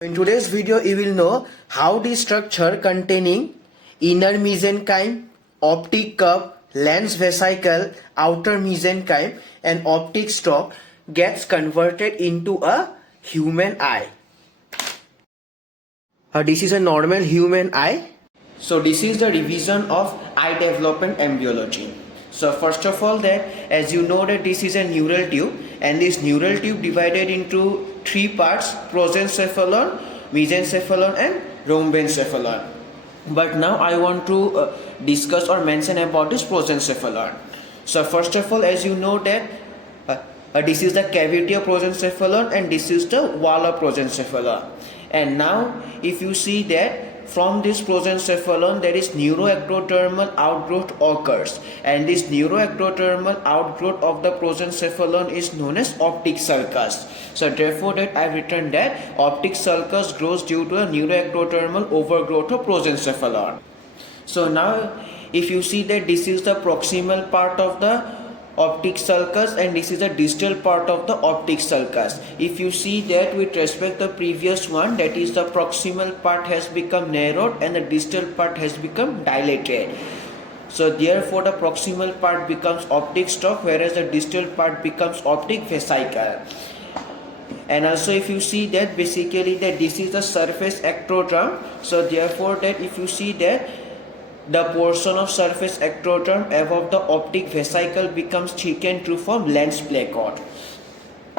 In today's video, you will know how the structure containing inner mesenchyme, optic curve, lens vesicle, outer mesenchyme, and optic stalk gets converted into a human eye. This is a normal human eye. So this is the revision of eye development embryology. So first of all, that as you know that this is a neural tube, and this neural tube divided into three parts: prosencephalon, mesencephalon, and rhombencephalon. But now I want to discuss or mention about this prosencephalon. So first of all, as you know that this is the cavity of prosencephalon and this is the wall of prosencephalon. And now if you see that from this prosencephalon there is neuroectodermal outgrowth occurs, and this neuroectodermal outgrowth of the prosencephalon is known as optic sulcus. So therefore that I have written that optic sulcus grows due to a neuroectodermal overgrowth of prosencephalon. So now if you see that this is the proximal part of the optic sulcus and this is the distal part of the optic sulcus. If you see that with respect to the previous one, that is the proximal part has become narrowed and the distal part has become dilated. So therefore the proximal part becomes optic stalk, whereas the distal part becomes optic vesicle. And also if you see that basically that this is the surface ectoderm, so therefore that if you see that the portion of surface ectoderm above the optic vesicle becomes thickened to form lens placoid.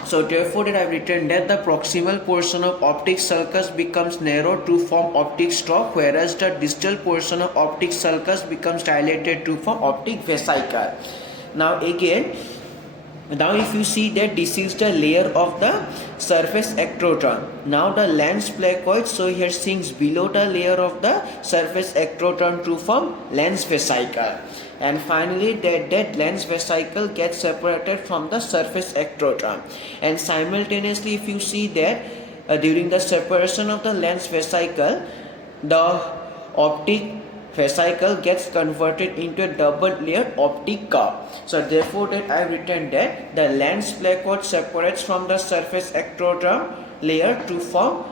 So therefore that I have written that the proximal portion of optic sulcus becomes narrowed to form optic stalk, whereas the distal portion of optic sulcus becomes dilated to form optic vesicle. Now again, now if you see that this is the layer of the surface ectoderm. Now the lens placoid, so here sinks below the layer of the surface ectoderm to form lens vesicle. And finally that lens vesicle gets separated from the surface ectoderm. And simultaneously if you see that during the separation of the lens vesicle, the optic vesicle gets converted into a double layer optic curve. So therefore that I have written that the lens placoid separates from the surface ectoderm layer to form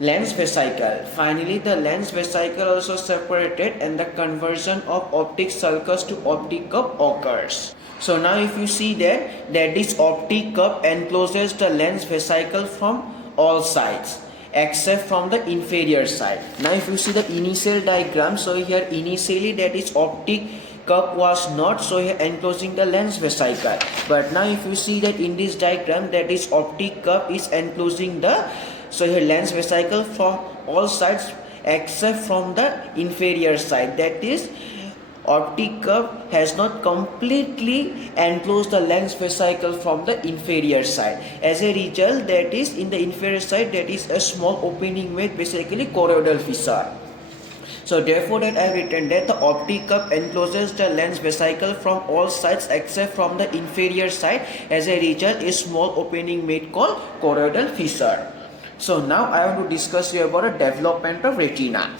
lens vesicle. Finally the lens vesicle also separated and the conversion of optic sulcus to optic curve occurs. So now if you see that this optic curve encloses the lens vesicle from all sides except from the inferior side. Now if you see the initial diagram, so here initially that is optic curve was not, so here enclosing the lens vesicle. But now if you see that in this diagram that is optic curve is enclosing the, so here lens vesicle from all sides except from the inferior side, that is optic curve has not completely enclosed the lens vesicle from the inferior side. As a result, that is in the inferior side that is a small opening made, basically choroidal fissure. So therefore that I have written that the optic curve encloses the lens vesicle from all sides except from the inferior side. As a result, a small opening made called choroidal fissure. So now I want to discuss here about the development of retina.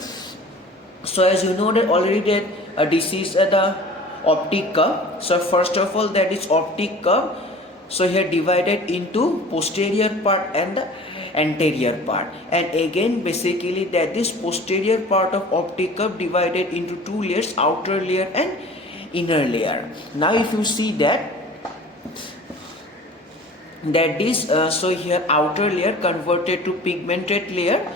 So as you know that already that this is the optic curve. So first of all that is optic curve. So here divided into posterior part and the anterior part. And again basically that this posterior part of optic curve divided into two layers, outer layer and inner layer. Now if you see that is so here outer layer converted to pigmented layer,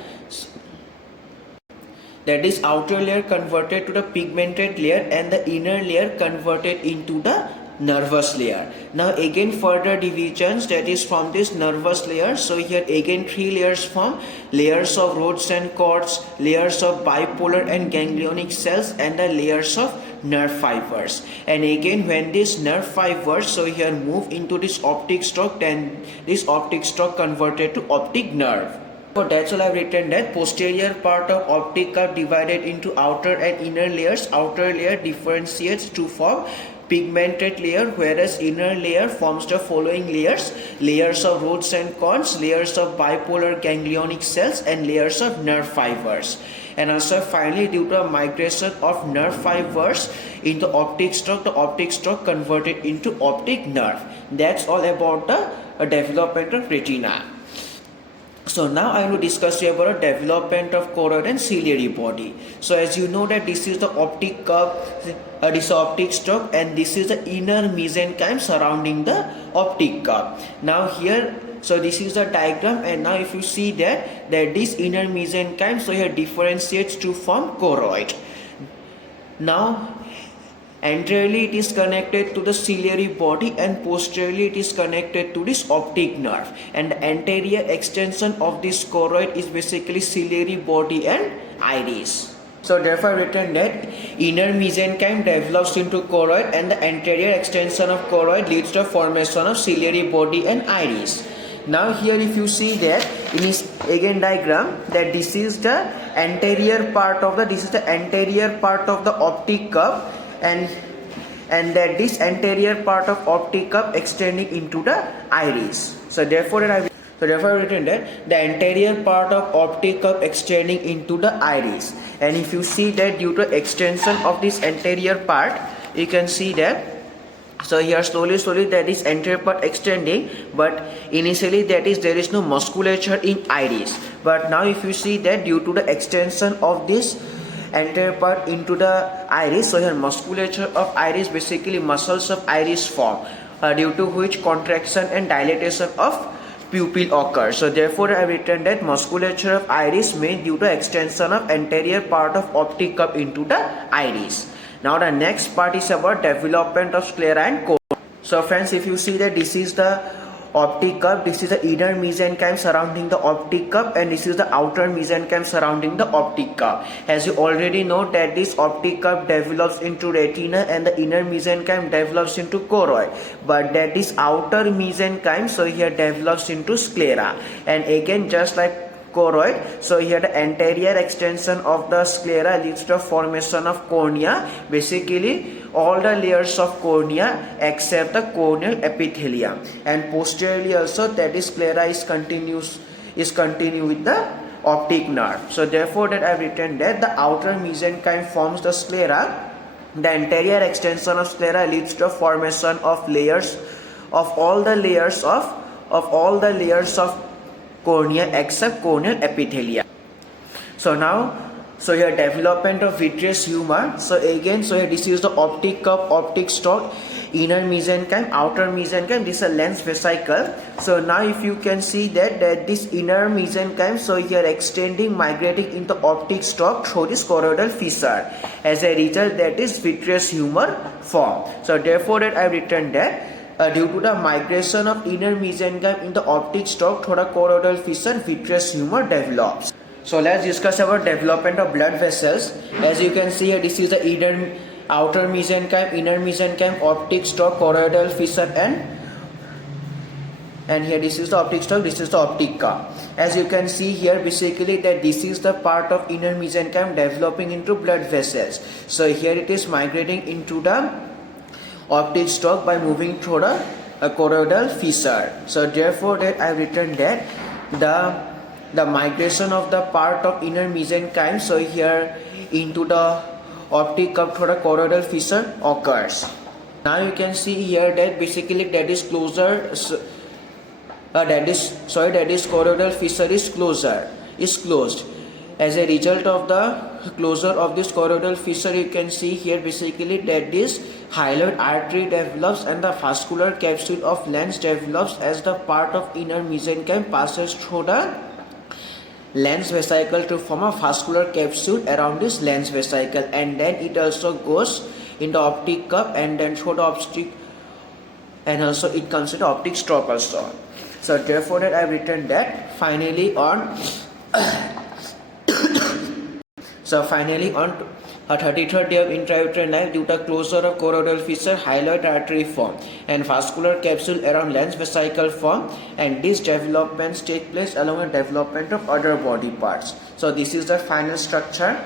that is outer layer converted to the pigmented layer and the inner layer converted into the nervous layer. Now again further divisions, that is from this nervous layer, so here again three layers form: layers of rods and cords, layers of bipolar and ganglionic cells, and the layers of nerve fibers. And again when this nerve fibers, so here move into this optic stalk, then this optic stalk converted to optic nerve. So that's all I have written, that posterior part of optic curve divided into outer and inner layers. Outer layer differentiates to form pigmented layer, whereas inner layer forms the following layers: layers of rods and cones, layers of bipolar ganglionic cells, and layers of nerve fibers. And also finally due to a migration of nerve fibers into optic stalk converted into optic nerve. That's all about the development of retina. So now I will discuss you about the development of choroid and ciliary body. So as you know that this is the optic curve, this is optic stalk, and this is the inner mesenchyme surrounding the optic curve. Now here, so this is the diagram, and now if you see that this inner mesenchyme, so here differentiates to form choroid. Now anteriorly it is connected to the ciliary body and posteriorly it is connected to this optic nerve, and the anterior extension of this choroid is basically ciliary body and iris. So therefore written that inner mesenchyme develops into choroid and the anterior extension of choroid leads to formation of ciliary body and iris. Now here if you see that in this again diagram, that this is the anterior part of the optic curve, and that this anterior part of optic curve extending into the iris. So therefore written that the anterior part of optic curve extending into the iris, and if you see that due to extension of this anterior part, you can see that, so here slowly that is anterior part extending, but initially there is no musculature in iris. But now if you see that due to the extension of this anterior part into the iris, so here musculature of iris, basically muscles of iris form, due to which contraction and dilatation of pupil occurs. So therefore I have written that musculature of iris made due to extension of anterior part of optic curve into the iris. Now the next part is about development of sclera and cornea. So friends, if you see that this is the optic curve, this is the inner mesenchyme surrounding the optic curve, and this is the outer mesenchyme surrounding the optic curve. As you already know that this optic curve develops into retina and the inner mesenchyme develops into choroid, but that this outer mesenchyme, so here develops into sclera. And again, just like choroid, so here the anterior extension of the sclera leads to formation of cornea, basically all the layers of cornea except the corneal epithelium, and posteriorly also that is sclera is continue with the optic nerve. So therefore that I have written that the outer mesenchyme forms the sclera, the anterior extension of sclera leads to formation of layers of all the layers of cornea except corneal epithelium. So now, so here development of vitreous humor. So again, so here this is the optic curve, optic stalk, inner mesenchyme, outer mesenchyme, this is a lens vesicle. So now if you can see that this inner mesenchyme, so here extending, migrating into optic stalk through this choroidal fissure. As a result, that is vitreous humor form. So therefore that I have written that due to the migration of inner mesenchyme in the optic stalk through the choroidal fissure, vitreous humor develops. So let's discuss about development of blood vessels. As you can see here, this is the outer mesenchyme, inner mesenchyme, optic stalk, choroidal fissure, and here this is the optic stalk, this is the optic curve. As you can see here, basically that this is the part of inner mesenchyme developing into blood vessels. So here it is migrating into the optic stalk by moving through the choroidal fissure. So therefore that I have written that the migration of the part of inner mesenchyme, so here into the optic curve through the choroidal fissure occurs. Now you can see here that basically that is closer, that is choroidal fissure is closed. As a result of the closure of this choroidal fissure, you can see here basically that this hyaloid artery develops and the vascular capsule of lens develops as the part of inner mesenchyme passes through the lens vesicle to form a vascular capsule around this lens vesicle, and then it also goes in the optic curve and then through the optic, and also it comes to the optic stalk also. So therefore that I have written that finally on a 33rd day of intrauterine life, due to closure of choroidal fissure, hyaloid artery form and vascular capsule around lens vesicle form, and these developments take place along with development of other body parts. So this is the final structure.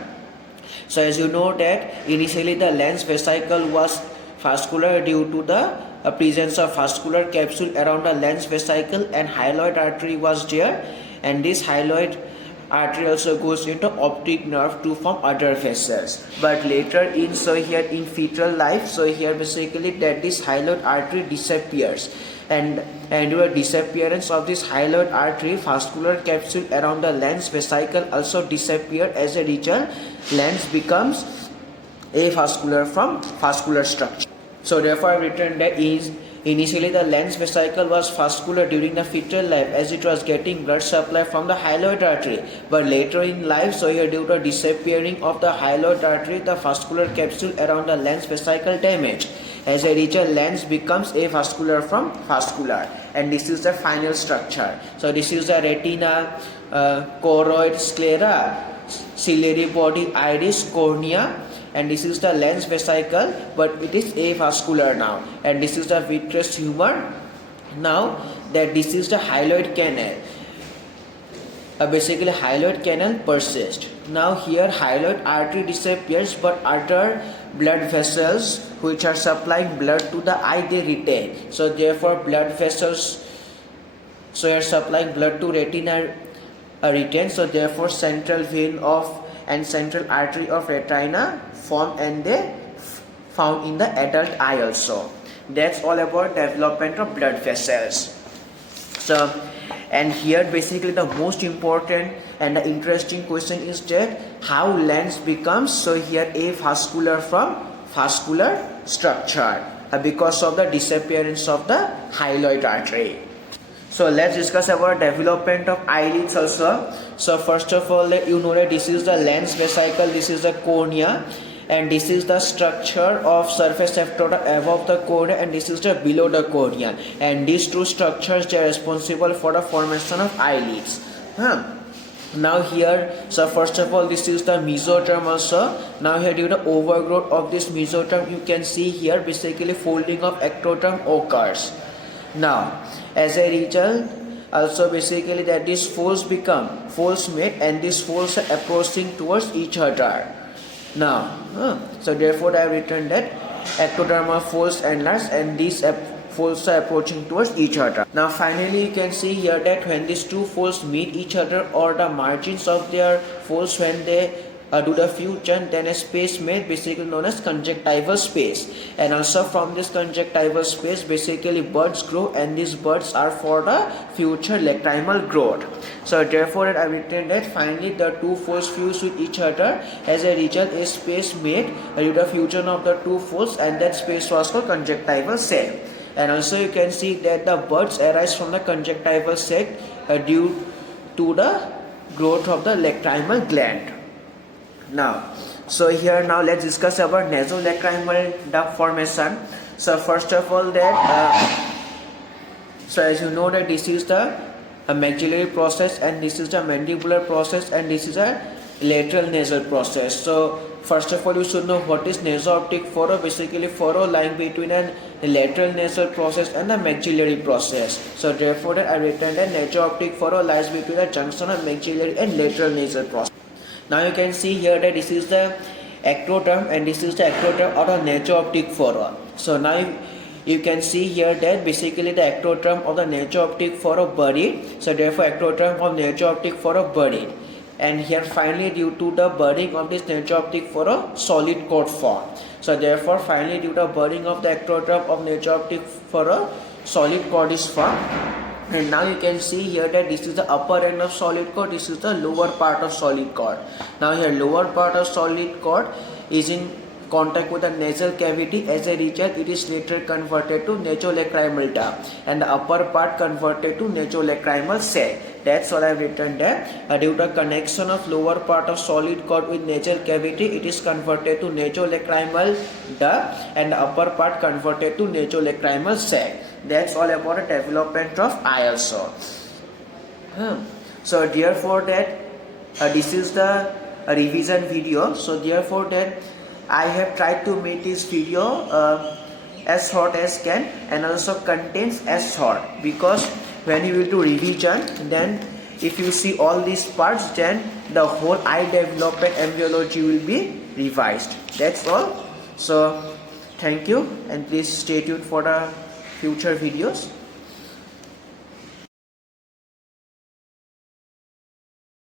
So as you know that initially the lens vesicle was vascular due to the presence of vascular capsule around the lens vesicle, and hyaloid artery was there, and this hyaloid artery also goes into optic nerve to form other vessels. But later in fetal life, so here basically that this hyaloid artery disappears, and due to disappearance of this hyaloid artery, vascular capsule around the lens vesicle also disappear. As a result, lens becomes avascular from vascular structure. So therefore I written that initially the lens vesicle was vascular during the fetal life as it was getting blood supply from the hyaloid artery, but later in life, so here due to disappearing of the hyaloid artery, the vascular capsule around the lens vesicle damaged. As a result, lens becomes avascular from vascular, and this is the final structure. So this is the retina, choroid, sclera, ciliary body, iris, cornea, and this is the lens vesicle, but it is avascular now, and this is the vitreous humor. Now that this is the hyaloid canal, basically hyaloid canal persists. Now here hyaloid artery disappears, but other blood vessels which are supplying blood to the eye, they retain. So therefore blood vessels, so are supplying blood to retina, retain. So therefore central vein of and central artery of retina form, and they found in the adult eye also. That's all about development of blood vessels. So, and here basically the most important and the interesting question is that how lens becomes, so here avascular from vascular structure because of the disappearance of the hyaloid artery. So let's discuss about development of eyelids also. So first of all, you know that this is the lens vesicle, this is the cornea, and this is the structure of surface ectoderm above the cornea, and this is the below the cornea, and these two structures, they are responsible for the formation of eyelids. Now here, so first of all, this is the mesoderm also. Now here due to overgrowth of this mesoderm, you can see here basically folding of ectoderm occurs. Now as a result, also basically that these folds become folds made, and these folds are approaching towards each other. Now so therefore I have written that ectodermal folds enlarge, and these folds are approaching towards each other. Now finally you can see here that when these two folds meet each other, or the margins of their folds when they do the fusion, then a space made basically known as conjunctival space, and also from this conjunctival space basically buds grow, and these buds are for the future lacrimal growth. So therefore I have written that finally the two folds fuse with each other. As a result, a space made due to the fusion of the two folds, and that space was called conjunctival sac. And also you can see that the buds arise from the conjunctival sac due to the growth of the lacrimal gland. Now, so here now let's discuss about nasolacrimal duct formation. So first of all that, so as you know that this is the maxillary process, and this is the mandibular process, and this is a lateral nasal process. So first of all you should know what is naso-optic furrow. Basically furrow lying between a lateral nasal process and the maxillary process. So therefore that I written that naso-optic furrow lies between the junction of maxillary and lateral nasal process. Now you can see here that this is the ectoderm, and this is the ectoderm of the naso-optic furrow. So now you can see here that basically the ectoderm of the naso-optic furrow buried. So therefore ectoderm of naso-optic furrow buried, and here finally due to the budding of this naso-optic furrow, solid cord formed. So therefore finally due to budding of the ectoderm of naso-optic furrow, solid cord is formed. And now you can see here that this is the upper end of solid cord, this is the lower part of solid cord. Now here lower part of solid cord is in contact with the nasal cavity. As a result, it is later converted to nasolacrimal duct, and the upper part converted to nasolacrimal sac. That's all I have written there. Due to connection of lower part of solid cord with nasal cavity, it is converted to nasolacrimal duct, and the upper part converted to nasolacrimal sac. That's all about the development of eye also. So therefore that this is the revision video. So therefore that I have tried to make this video as short as can, and also contains as short, because when you will do revision, then if you see all these parts, then the whole eye development embryology will be revised. That's all. So thank you, and please stay tuned for the future videos.